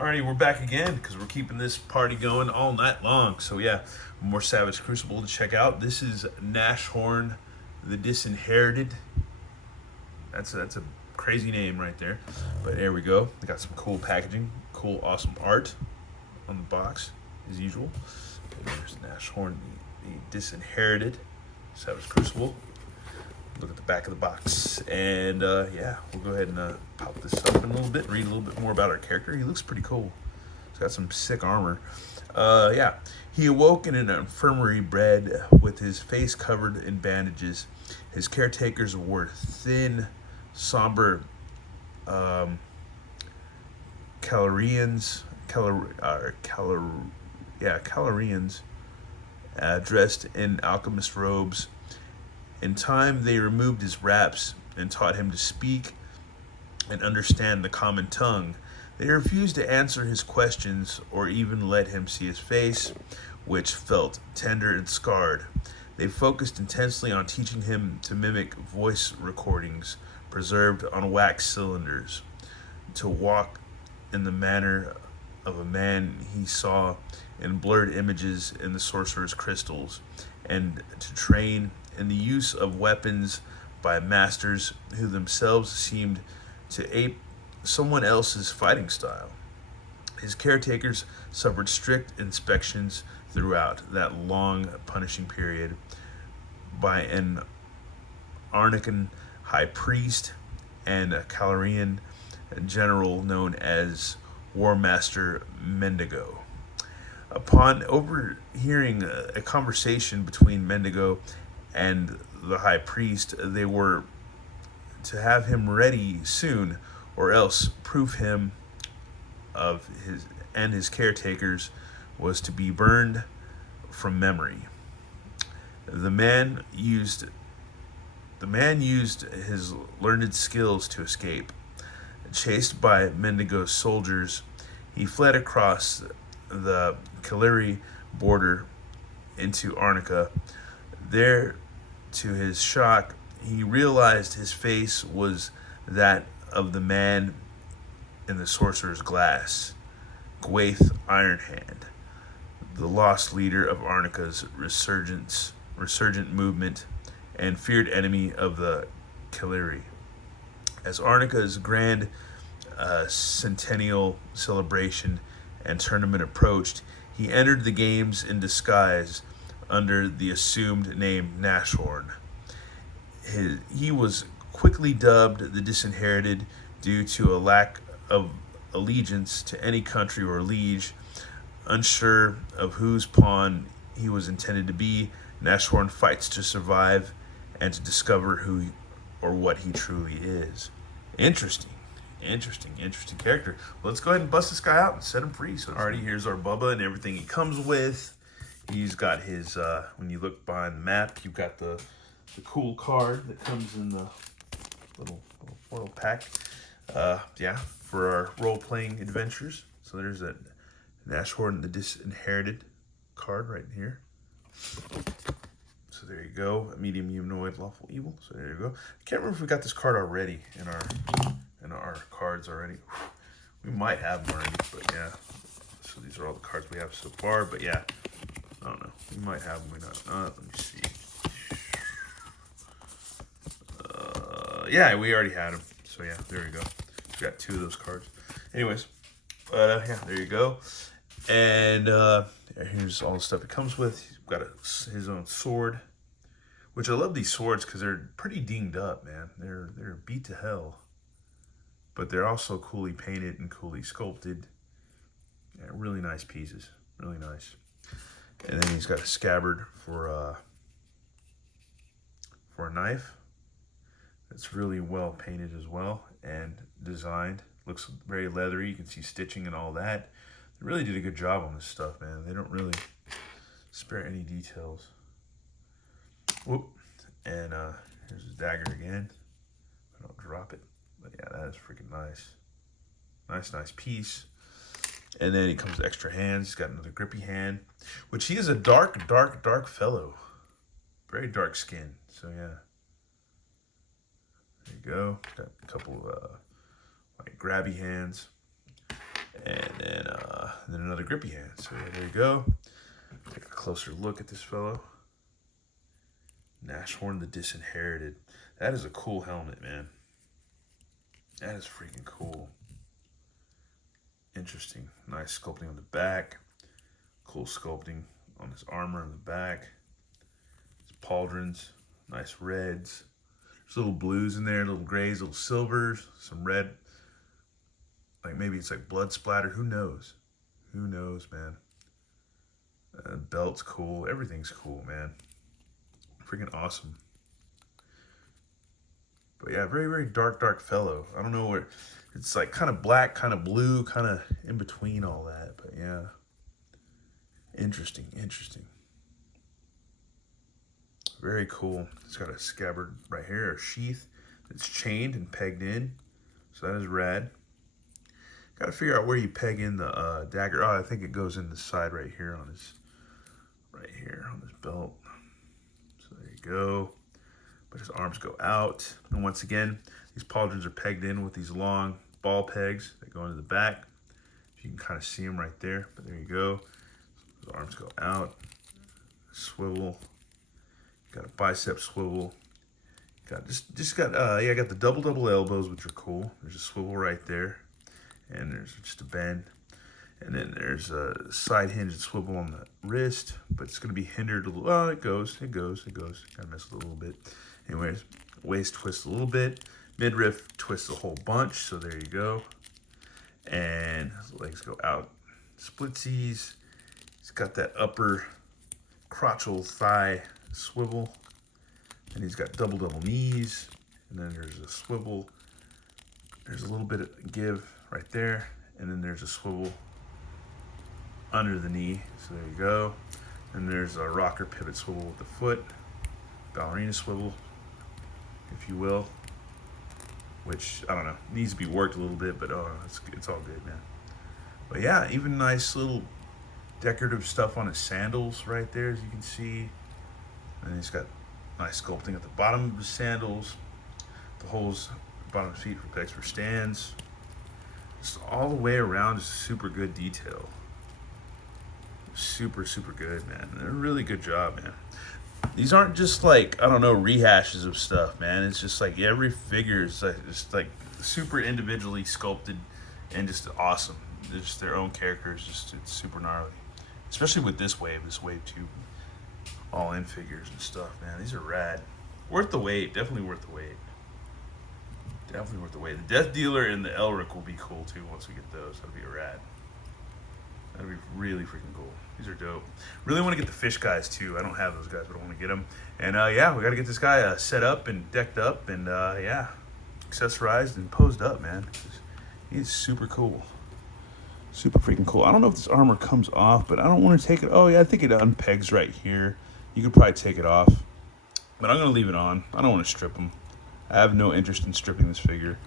Alrighty, we're back again because we're keeping this party going all night long. So yeah, more Savage Crucible to check out. This is Nashhorn The Disinherited. That's a crazy name right there. But there we go. We got some cool packaging, cool, awesome art on the box as usual. There's Nashhorn the Disinherited, Savage Crucible. Look at the back of the box, and yeah, we'll go ahead and pop this open a little bit, read a little bit more about our character. He looks pretty cool. He's got some sick armor. Yeah, he awoke in an infirmary bed with his face covered in bandages. His caretakers wore thin, somber Calorians, Calorians, dressed in alchemist robes. In time, they removed his wraps and taught him to speak and understand the common tongue. They refused to answer his questions or even let him see his face, which felt tender and scarred. They focused intensely on teaching him to mimic voice recordings preserved on wax cylinders, to walk in the manner of a man he saw in blurred images in the sorcerer's crystals, and to train in the use of weapons by masters who themselves seemed to ape someone else's fighting style. His caretakers suffered strict inspections throughout that long punishing period by an Arnican high priest and a Calorian general known as War Master Mendigo. Upon overhearing a conversation between Mendigo and the high priest, they were to have him ready soon, or else proof him of his and his caretakers was to be burned from memory. The man used his learned skills to escape. Chased by Mendigo's soldiers, he fled across the Caleri border into Arnica. There, to his shock, he realized his face was that of the man in the sorcerer's glass, Gwaith Ironhand, the lost leader of Arnica's resurgent movement and feared enemy of the Caleri. As Arnica's grand centennial celebration and tournament approached, he entered the games in disguise under the assumed name Nashhorn. He was quickly dubbed the Disinherited due to a lack of allegiance to any country or liege. Unsure of whose pawn he was intended to be, Nashhorn fights to survive and to discover who or what he truly is. Interesting character. Well, let's go ahead and bust this guy out and set him free. So alrighty, here's our Bubba and everything he comes with. He's got his, when you look behind the map, you've got the cool card that comes in the little foil pack. Yeah, for our role-playing adventures. So there's that Nashhorn the Disinherited card right here. So there you go, a medium humanoid lawful evil. So there you go. I can't remember if we got this card already in our cards already. We might have them already, but yeah. So these are all the cards we have so far, but yeah. I don't know. We might have them, we not. Let me see. Yeah, we already had them. So yeah, there we go. We got 2 of those cards. Anyways, yeah, there you go. And here's all the stuff it comes with. He's got his own sword, which I love these swords because they're pretty dinged up, man. They're beat to hell, but they're also coolly painted and coolly sculpted. Yeah, really nice pieces, really nice. And then he's got a scabbard for a knife. It's really well painted as well and designed. Looks very leathery. You can see stitching and all that. They really did a good job on this stuff, man. They don't really spare any details. Whoop. And here's his dagger again. I don't drop it. But yeah, that is freaking nice. Nice piece. And then he comes with extra hands. He's got another grippy hand, which he is a dark fellow. Very dark skin. So yeah. There you go. Got a couple like grabby hands. And then another grippy hand. So yeah, there you go. Take a closer look at this fellow. Nashhorn The Disinherited. That is a cool helmet, man. That is freaking cool. Interesting. Nice sculpting on the back. Cool sculpting on his armor on the back. His pauldrons. Nice reds. There's little blues in there, little grays, little silvers, some red. Like maybe it's like blood splatter. Who knows? Who knows, man? Belt's cool. Everything's cool, man. Freaking awesome. But yeah, very, very dark fellow. I don't know where. It's like kind of black, kind of blue, kind of in between all that. But yeah. Interesting. Very cool. It's got a scabbard right here, a sheath that's chained and pegged in. So that is rad. Got to figure out where you peg in the dagger. Oh, I think it goes in the side right here on his belt. So there you go. But his arms go out. And once again, these pauldrons are pegged in with these long ball pegs that go into the back. You can kind of see them right there. But there you go. His arms go out. Swivel. Got a bicep swivel. Got got the double elbows, which are cool. There's a swivel right there. And there's just a bend. And then there's a side hinge and swivel on the wrist, but it's going to be hindered a little. Oh, it goes. Kind of mess with it a little bit. Anyways, waist twists a little bit. Midriff twists a whole bunch, so there you go. And his legs go out. Splitsies. He's got that upper crotchal thigh swivel. And he's got double knees. And then there's a swivel. There's a little bit of give right there. And then there's a swivel under the knee, so there you go. And there's a rocker pivot swivel with the foot, ballerina swivel, if you will, which I don't know, needs to be worked a little bit, but it's all good, man. But yeah, even nice little decorative stuff on his sandals right there, as you can see. And he's got nice sculpting at the bottom of his sandals, the holes at the bottom of his feet for pegs for stands. Just all the way around, just super good detail. Super good, man. They're a really good job, man. These aren't just like, I don't know, rehashes of stuff, man. It's just like every figure is like, just like super individually sculpted and just awesome. They're just their own characters. It's super gnarly, especially with this wave 2 all in figures and stuff, man. These are rad. Worth the wait. Definitely worth the wait. The Death Dealer and the Elric will be cool too once we get those. That'll be rad. That'd be really freaking cool. These are dope. Really want to get the fish guys too. I don't have those guys, but I want to get them. And yeah, we got to get this guy set up and decked up and yeah, accessorized and posed up, man. He's super cool. Super freaking cool. I don't know if this armor comes off, but I don't want to take it. Oh yeah, I think it unpegs right here. You could probably take it off, but I'm going to leave it on. I don't want to strip him. I have no interest in stripping this figure.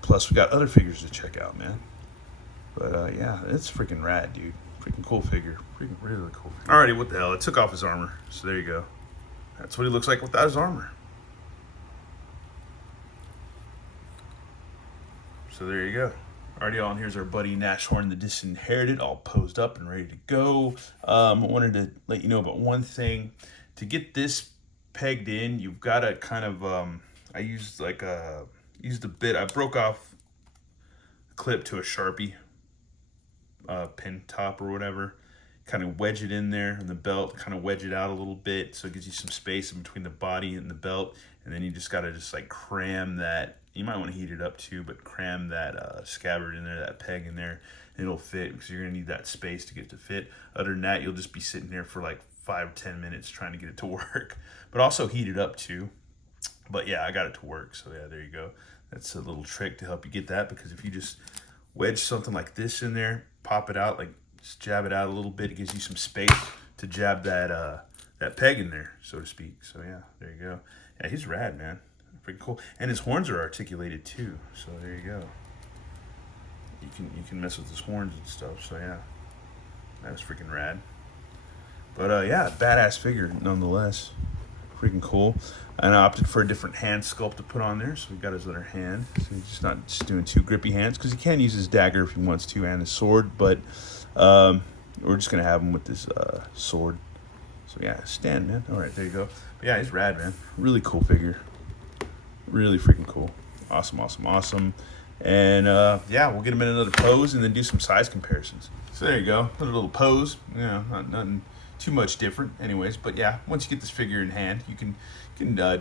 Plus, we got other figures to check out, man. But yeah, it's freaking rad, dude. Freaking cool figure. Freaking really cool figure. Alrighty, what the hell? It took off his armor. So there you go. That's what he looks like without his armor. So there you go. Alrighty, y'all, and here's our buddy Nashhorn The Disinherited, all posed up and ready to go. I wanted to let you know about one thing. To get this pegged in, you've got to kind of, I used a bit. I broke off a clip to a Sharpie pin top or whatever, kind of wedge it in there in the belt, kind of wedge it out a little bit so it gives you some space in between the body and the belt. And then you just got to just like cram that. You might want to heat it up too, but cram that scabbard in there, that peg in there. It'll fit because you're going to need that space to get it to fit. Other than that, you'll just be sitting there for like 5 or 10 minutes trying to get it to work, but also heat it up too. But yeah, I got it to work. So yeah, there you go. That's a little trick to help you get that, because if you just wedge something like this in there, pop it out, like just jab it out a little bit, it gives you some space to jab that that peg in there, so to speak. So yeah, there you go. Yeah, he's rad, man. Pretty cool. And his horns are articulated too. So there you go. You can mess with his horns and stuff. So yeah, that was freaking rad. But yeah, badass figure nonetheless. freaking cool. And I opted for a different hand sculpt to put on there, so we got his other hand. So he's just doing two grippy hands, because he can use his dagger if he wants to and his sword, but we're just gonna have him with this sword. So yeah, stand, man. All right, there you go. But yeah, he's rad, man. Really cool figure. Really freaking cool. Awesome, awesome, awesome. And yeah, we'll get him in another pose and then do some size comparisons. So there you go, put a little pose. You know, nothing too much different, anyways. But yeah, once you get this figure in hand, you can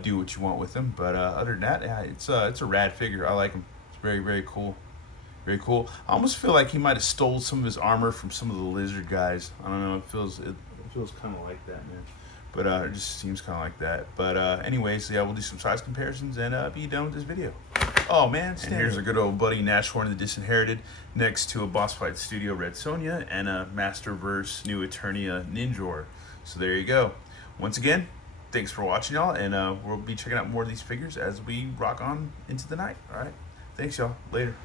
do what you want with him. But other than that, yeah, it's a rad figure. I like him. It's very, very cool. Very cool. I almost feel like he might have stole some of his armor from some of the lizard guys. I don't know. It feels kind of like that, man. But it just seems kind of like that. But anyways, yeah, we'll do some size comparisons and be done with this video. Oh man, and here's a good old buddy, Nashhorn The Disinherited, next to a Boss Fight Studio Red Sonja and a Masterverse New Eternia Ninjor. So there you go. Once again, thanks for watching, y'all, and we'll be checking out more of these figures as we rock on into the night. All right, thanks, y'all. Later.